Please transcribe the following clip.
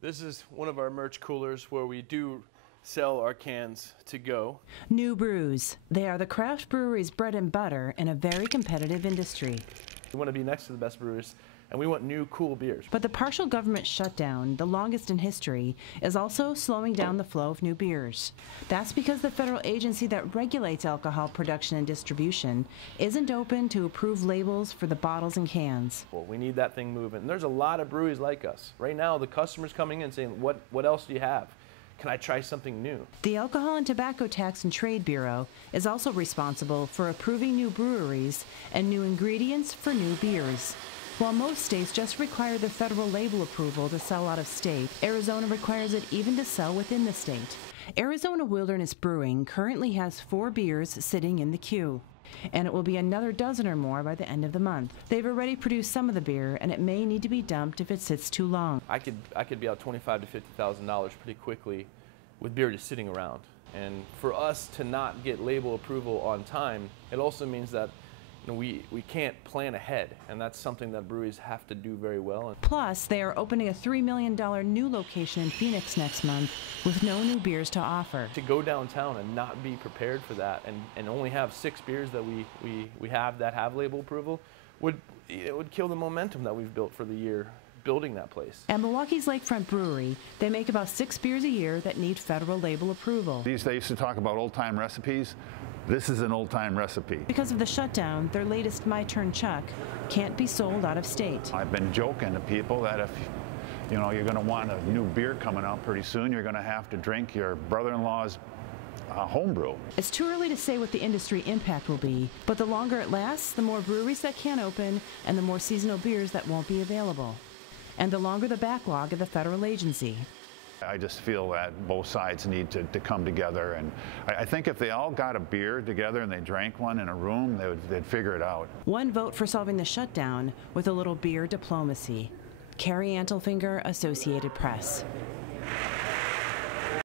This is one of our merch coolers where we do sell our cans to go. New Brews. They are the craft brewery's bread and butter in a very competitive industry. We want to be next to the best brewers, and we want new, cool beers. But the partial government shutdown, the longest in history, is also slowing down the flow of new beers. That's because the federal agency that regulates alcohol production and distribution isn't open to approve labels for the bottles and cans. Well, we need that thing moving. And there's a lot of breweries like us. Right now, the customer's coming in saying, what else do you have? Can I try something new? The Alcohol and Tobacco Tax and Trade Bureau is also responsible for approving new breweries and new ingredients for new beers. While most states just require the federal label approval to sell out of state, Arizona requires it even to sell within the state. Arizona Wilderness Brewing currently has 4 beers sitting in the queue, and it will be another dozen or more by the end of the month. They've already produced some of the beer, and it may need to be dumped if it sits too long. I could be out $25,000 to $50,000 pretty quickly with beer just sitting around. And for us to not get label approval on time, it also means that we can't plan ahead, and that's something that breweries have to do very well. Plus, they are opening a $3 million new location in Phoenix next month with no new beers to offer. To go downtown and not be prepared for that and only have 6 beers that we have that have label approval would kill the momentum that we've built for the year building that place. At Milwaukee's Lakefront Brewery, they make about 6 beers a year that need federal label approval. They used to talk about old-time recipes. This is an old-time recipe. Because of the shutdown, their latest My Turn Chuck can't be sold out of state. I've been joking to people that if you're going to want a new beer coming out pretty soon, you're going to have to drink your brother-in-law's homebrew. It's too early to say what the industry impact will be, but the longer it lasts, the more breweries that can't open and the more seasonal beers that won't be available. And the longer the backlog of the federal agency. I just feel that both sides need to come together, and I think if they all got a beer together and they drank one in a room, they'd figure it out. One vote for solving the shutdown with a little beer diplomacy. Carrie Antelfinger, Associated Press.